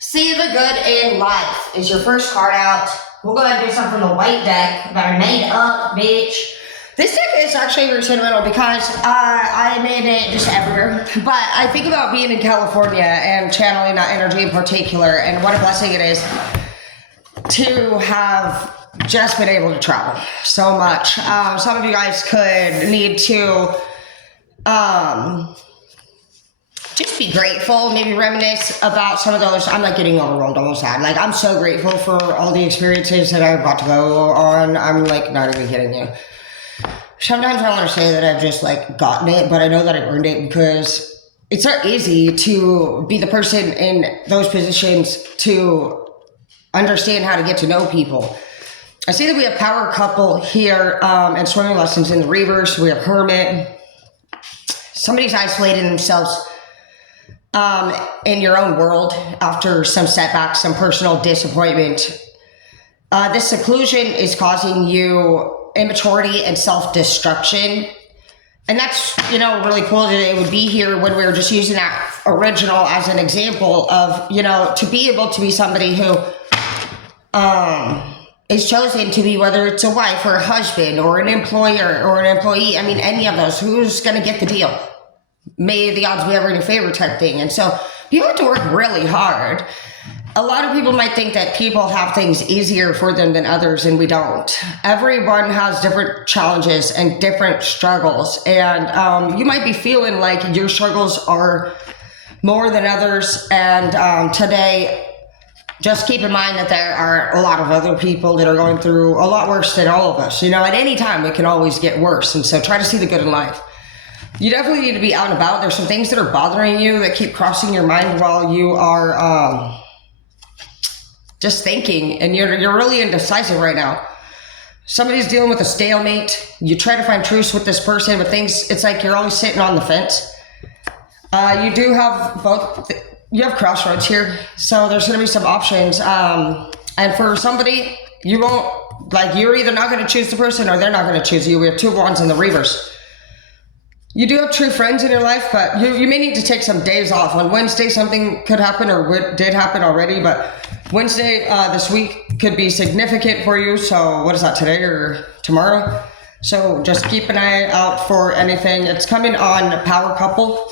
See the good in life is your first card out. We'll go ahead and do something from the white deck that I made up, bitch. This deck is actually very sentimental because I made it just everywhere. But I think about being in California and channeling that energy in particular, and what a blessing it is to have just been able to travel so much. Some of you guys could need to just be grateful, maybe reminisce about some of those. I'm not getting overwhelmed all the time. Like, I'm so grateful for all the experiences that I've got to go on. I'm like not even kidding you. Sometimes I want to say that I've just like gotten it, but I know that I've earned it because it's not easy to be the person in those positions to understand how to get to know people. I see that we have power couple here and swimming lessons in the reverse. We have hermit. Somebody's isolated themselves in your own world after some setbacks, some personal disappointment. This seclusion is causing you immaturity and self-destruction. And that's, really cool that it would be here when we were just using that original as an example of, to be able to be somebody who is chosen to be, whether it's a wife or a husband or an employer or an employee. I mean, any of those, who's going to get the deal? May the odds be ever in your favor type thing. And so people have to work really hard. A lot of people might think that people have things easier for them than others, and we don't. Everyone has different challenges and different struggles. And you might be feeling like your struggles are more than others. And today, just keep in mind that there are a lot of other people that are going through a lot worse than all of us. At any time, it can always get worse. And so try to see the good in life. You definitely need to be out and about. There's some things that are bothering you that keep crossing your mind while you are just thinking, and you're really indecisive right now. Somebody's dealing with a stalemate. You try to find truce with this person, but things, it's like you're always sitting on the fence. You do have both, you have crossroads here, so there's going to be some options. And for somebody, you won't, you're either not going to choose the person or they're not going to choose you. We have two of wands in the reverse. You do have true friends in your life, but you may need to take some days off. On Wednesday, something could happen or did happen already, but Wednesday this week could be significant for you. So what is that, today or tomorrow? So just keep an eye out for anything. It's coming on power couple.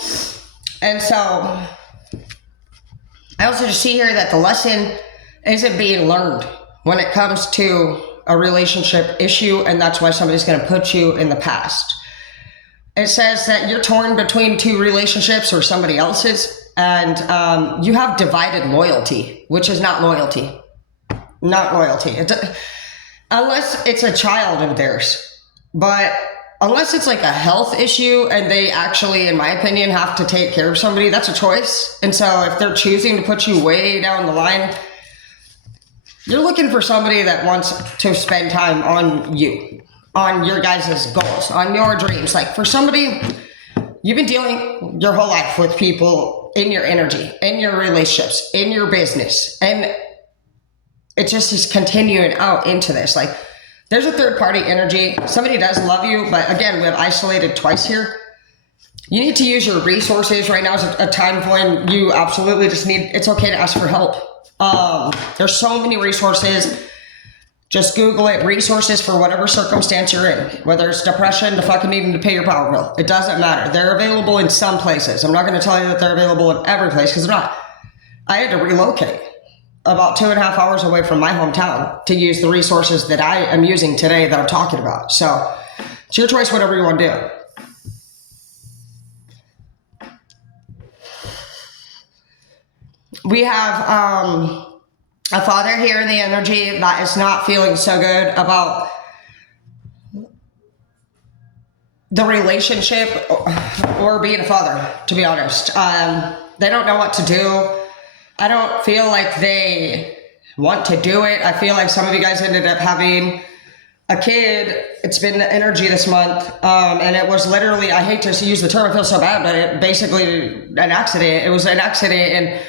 And so I also just see here that the lesson isn't being learned when it comes to a relationship issue, and that's why somebody's going to put you in the past. It says that you're torn between two relationships or somebody else's, and you have divided loyalty, which is not loyalty. Not loyalty. Unless it's a child of theirs. But unless it's like a health issue and they actually, in my opinion, have to take care of somebody, that's a choice. And so if they're choosing to put you way down the line, you're looking for somebody that wants to spend time on you, on your guys' goals, on your dreams. Like for somebody, you've been dealing your whole life with people in your energy, in your relationships, in your business. And it just is continuing out into this. Like there's a third party energy. Somebody does love you, but again, we have isolated twice here. You need to use your resources. Right now is a time when you absolutely just need, it's okay to ask for help. There's so many resources. Just Google it, resources for whatever circumstance you're in. Whether it's depression, to fucking needing to pay your power bill. It doesn't matter. They're available in some places. I'm not going to tell you that they're available in every place because they're not. I had to relocate about 2.5 hours away from my hometown to use the resources that I am using today that I'm talking about. So it's your choice, whatever you want to do. We have a father here in the energy that is not feeling so good about the relationship or being a father, to be honest. They don't know what to do. I don't feel like they want to do it. I feel like some of you guys ended up having a kid. It's been the energy this month. And it was literally, I hate to use the term, I feel so bad, but it basically an accident. It was an accident, and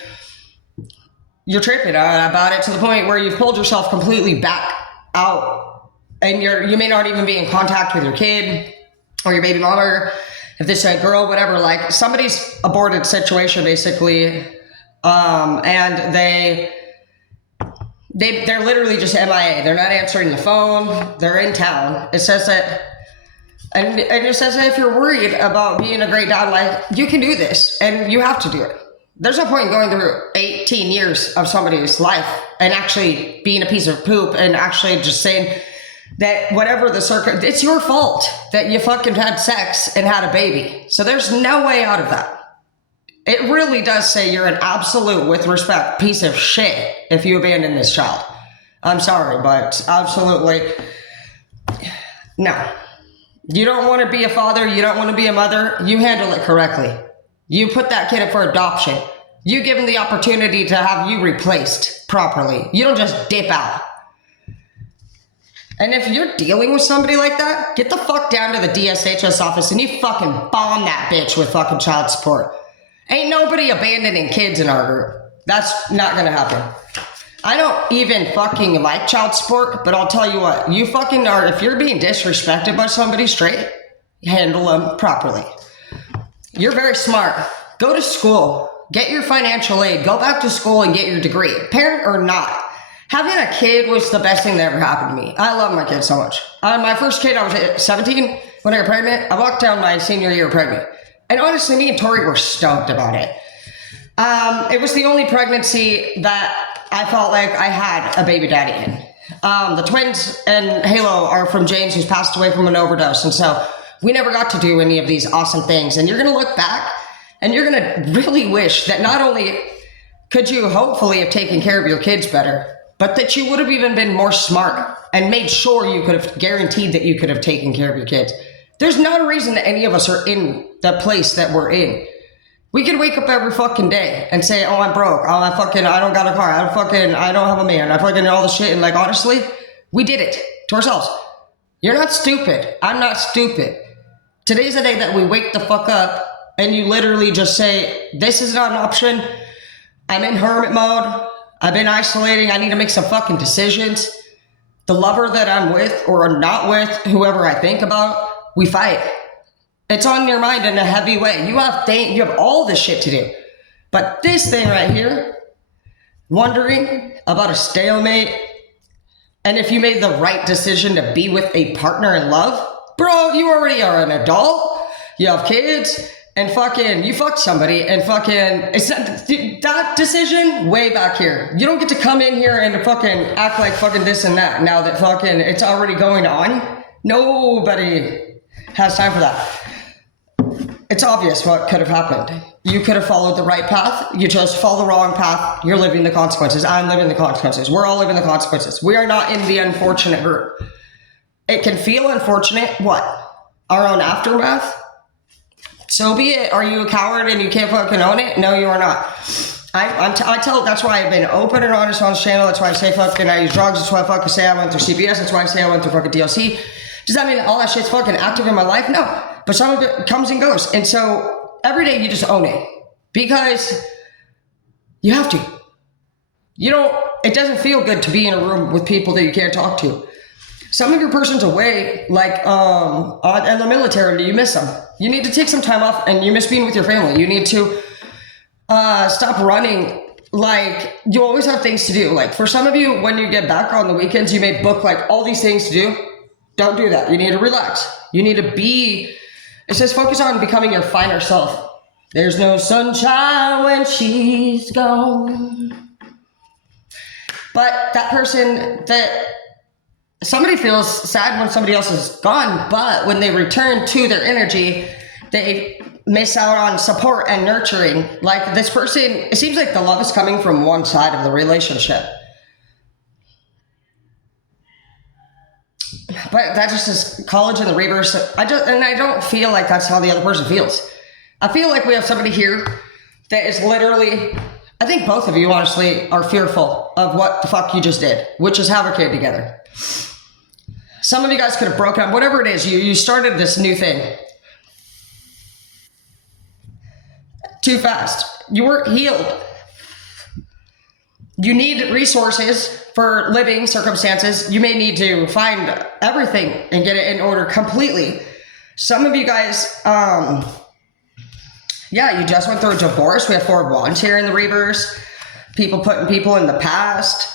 you're tripping about it to the point where you've pulled yourself completely back out, and you may not even be in contact with your kid or your baby mama, if this is a girl, whatever. Like somebody's aborted situation basically And they're literally just MIA. They're not answering the phone. They're in town. It says that, and it says that if you're worried about being a great dad, like, you can do this and you have to do it. There's no point in going through 18 years of somebody's life and actually being a piece of poop and actually just saying that whatever the it's your fault that you fucking had sex and had a baby. So there's no way out of that. It really does say you're an absolute, with respect, piece of shit if you abandon this child. I'm sorry, but absolutely no. You don't want to be a father. You don't want to be a mother. You handle it correctly. You put that kid up for adoption. You give him the opportunity to have you replaced properly. You don't just dip out. And if you're dealing with somebody like that, get the fuck down to the DSHS office and you fucking bomb that bitch with fucking child support. Ain't nobody abandoning kids in our group. That's not gonna happen. I don't even fucking like child support, but I'll tell you what, you fucking are, if you're being disrespected by somebody straight, handle them properly. You're very smart. Go to school. Get your financial aid. Go back to school and get your degree. Parent or not. Having a kid was the best thing that ever happened to me. I love my kid so much. My first kid, I was 17 when I got pregnant. I walked down my senior year pregnant. And honestly, me and Tori were stoked about it. It was the only pregnancy that I felt like I had a baby daddy in. The twins and Halo are from James, who's passed away from an overdose. And so we never got to do any of these awesome things. And you're going to look back and you're going to really wish that not only could you hopefully have taken care of your kids better, but that you would have even been more smart and made sure you could have guaranteed that you could have taken care of your kids. There's not a reason that any of us are in the place that we're in. We could wake up every fucking day and say, oh, I'm broke. Oh, I don't got a car. I don't have a man. I fucking all this shit. And like, honestly, we did it to ourselves. You're not stupid. I'm not stupid. Today's the day that we wake the fuck up and you literally just say, this is not an option. I'm in hermit mode. I've been isolating. I need to make some fucking decisions. The lover that I'm with or not with, whoever I think about, we fight. It's on your mind in a heavy way. You have all this shit to do. But this thing right here, wondering about a stalemate, and if you made the right decision to be with a partner in love, bro, you already are an adult. You have kids, and fucking, you fucked somebody, and fucking, it's not, that decision way back here. You don't get to come in here and fucking act like fucking this and that now that fucking it's already going on. Nobody has time for that. It's obvious what could have happened. You could have followed the right path. You chose to follow the wrong path. You're living the consequences. I'm living the consequences. We're all living the consequences. We are not in the unfortunate group. It can feel unfortunate. What? Our own aftermath? So be it. Are you a coward and you can't fucking own it? No, you are not. That's why I've been open and honest on this channel. That's why I say fucking I use drugs. That's why I fucking say I went through CPS. That's why I say I went through fucking DLC. Does that mean all that shit's fucking active in my life? No. But some of it comes and goes. And so every day you just own it. Because you have to. It doesn't feel good to be in a room with people that you can't talk to. Some of your person's away, like in the military, you miss them. You need to take some time off and you miss being with your family. You need to stop running. Like, you always have things to do. Like, for some of you, when you get back on the weekends, you may book like all these things to do. Don't do that. You need to relax. You need to be, it says focus on becoming your finer self. There's no sunshine when she's gone. But that person, somebody feels sad when somebody else is gone, but when they return to their energy, they miss out on support and nurturing. Like this person, it seems like the love is coming from one side of the relationship. But that just is college in the reverse. I don't feel like that's how the other person feels. I feel like we have somebody here that is literally, I think both of you honestly are fearful of what the fuck you just did, which is have a kid together. Some of you guys could have broken up, whatever it is, you started this new thing. Too fast. You weren't healed. You need resources for living circumstances. You may need to find everything and get it in order completely. Some of you guys, Yeah, you just went through a divorce. We have 4 of Wands here in the reverse. People putting people in the past.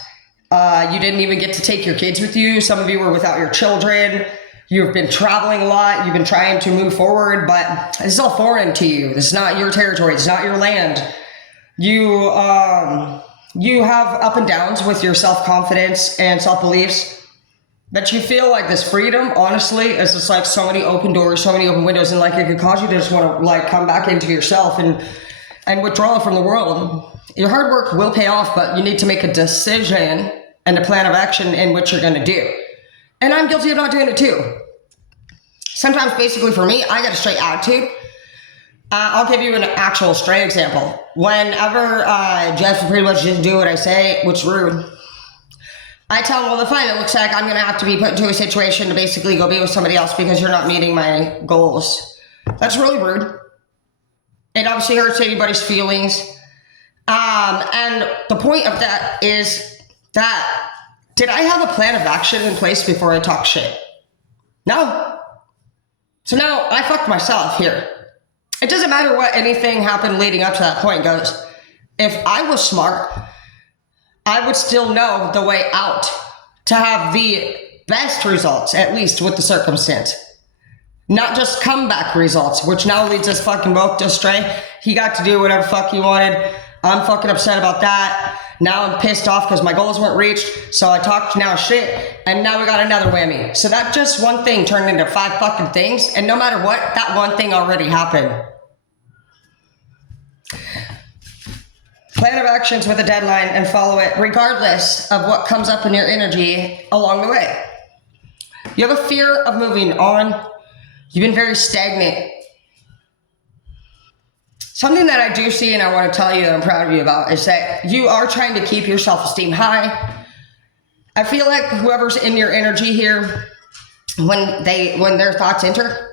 You didn't even get to take your kids with you. Some of you were without your children. You've been traveling a lot. You've been trying to move forward, but this is all foreign to you. This is not your territory. It's not your land. You have up and downs with your self-confidence and self-beliefs. But you feel like this freedom, honestly, is just like so many open doors, so many open windows, and like it could cause you to just want to like come back into yourself and withdraw from the world. Your hard work will pay off, but you need to make a decision and a plan of action in what you're going to do. And I'm guilty of not doing it too. Sometimes, basically for me, I got a straight attitude. I'll give you an actual stray example. Whenever Jeff pretty much didn't do what I say, which is rude, I tell him, well, fine, it looks like I'm going to have to be put into a situation to basically go be with somebody else because you're not meeting my goals. That's really rude. It obviously hurts anybody's feelings. And the point of that is that, did I have a plan of action in place before I talk shit? No. So now I fucked myself here. It doesn't matter what anything happened leading up to that point goes. If I was smart, I would still know the way out to have the best results, at least with the circumstance. Not just comeback results, which now leads us fucking both astray. He got to do whatever fuck he wanted. I'm fucking upset about that. Now I'm pissed off because my goals weren't reached, so I talked now shit, and now we got another whammy. So that just one thing turned into 5 fucking things, and no matter what, that one thing already happened. Plan of actions with a deadline and follow it regardless of what comes up in your energy along the way. You have a fear of moving on. You've been very stagnant. Something that I do see and I want to tell you that I'm proud of you about is that you are trying to keep your self-esteem high. I feel like whoever's in your energy here, when their thoughts enter,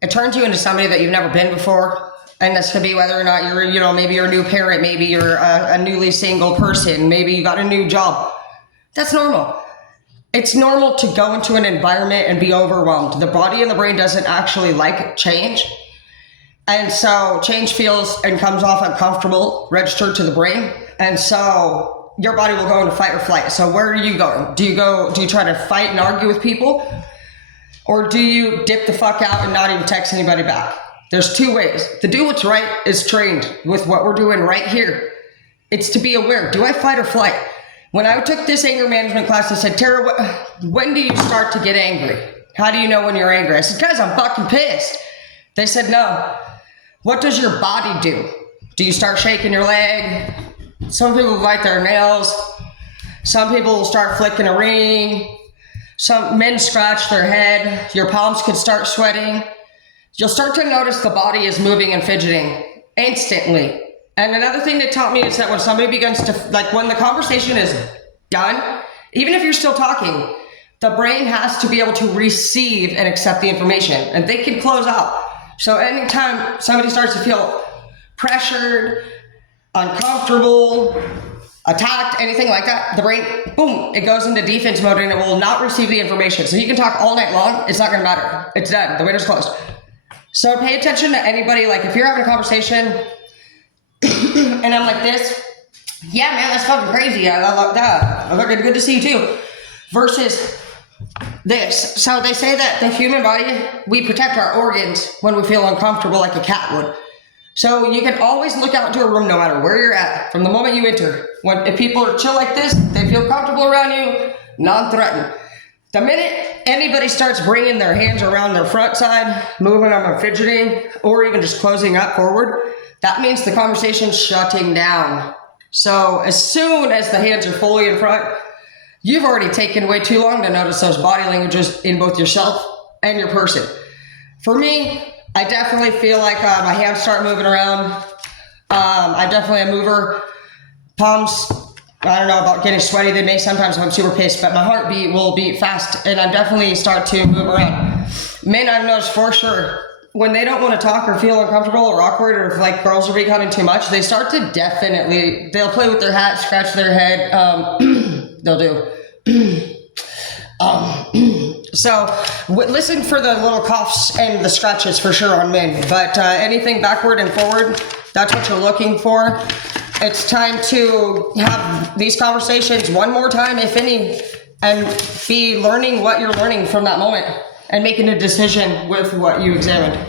it turns you into somebody that you've never been before. And this could be whether or not you're, maybe you're a new parent, maybe you're a newly single person, maybe you got a new job. That's normal. It's normal to go into an environment and be overwhelmed. The body and the brain doesn't actually like change. And so change feels and comes off uncomfortable, registered to the brain. And so your body will go into fight or flight. So where are you going? Do you try to fight and argue with people? Or do you dip the fuck out and not even text anybody back? There's 2 ways. To do what's right is trained with what we're doing right here. It's to be aware. Do I fight or flight? When I took this anger management class, they said, Tara, when do you start to get angry? How do you know when you're angry? I said, guys, I'm fucking pissed. They said, no. What does your body do? Do you start shaking your leg? Some people bite their nails. Some people will start flicking a ring. Some men scratch their head. Your palms could start sweating. You'll start to notice the body is moving and fidgeting instantly. And another thing they taught me is that when somebody begins to, when the conversation is done, even if you're still talking, the brain has to be able to receive and accept the information, and they can close out. So anytime somebody starts to feel pressured, uncomfortable, attacked, anything like that, the brain, boom, it goes into defense mode and it will not receive the information. So you can talk all night long, it's not gonna matter. It's done, the window's closed. So pay attention to anybody, if you're having a conversation and I'm like this, yeah, man, that's fucking crazy. I love that. Good to see you too. Versus this. So they say that the human body, we protect our organs when we feel uncomfortable like a cat would. So you can always look out into a room no matter where you're at from the moment you enter. If people are chill like this, they feel comfortable around you, non-threatened. The minute anybody starts bringing their hands around their front side, moving them or fidgeting, or even just closing up forward, that means the conversation's shutting down. So as soon as the hands are fully in front, you've already taken way too long to notice those body languages in both yourself and your person. For me, I definitely feel like my hands start moving around. I'm definitely a mover. Palms, I don't know about getting sweaty. They may sometimes when I'm super pissed, but my heartbeat will beat fast and I definitely start to move around. Men, I've noticed for sure, when they don't want to talk or feel uncomfortable or awkward, or if girls are becoming too much, they start to they'll play with their hat, scratch their head. They'll do. So listen for the little coughs and the scratches for sure on men, but anything backward and forward, that's what you're looking for. It's time to have these conversations one more time, if any, and be learning what you're learning from that moment and making a decision with what you examined.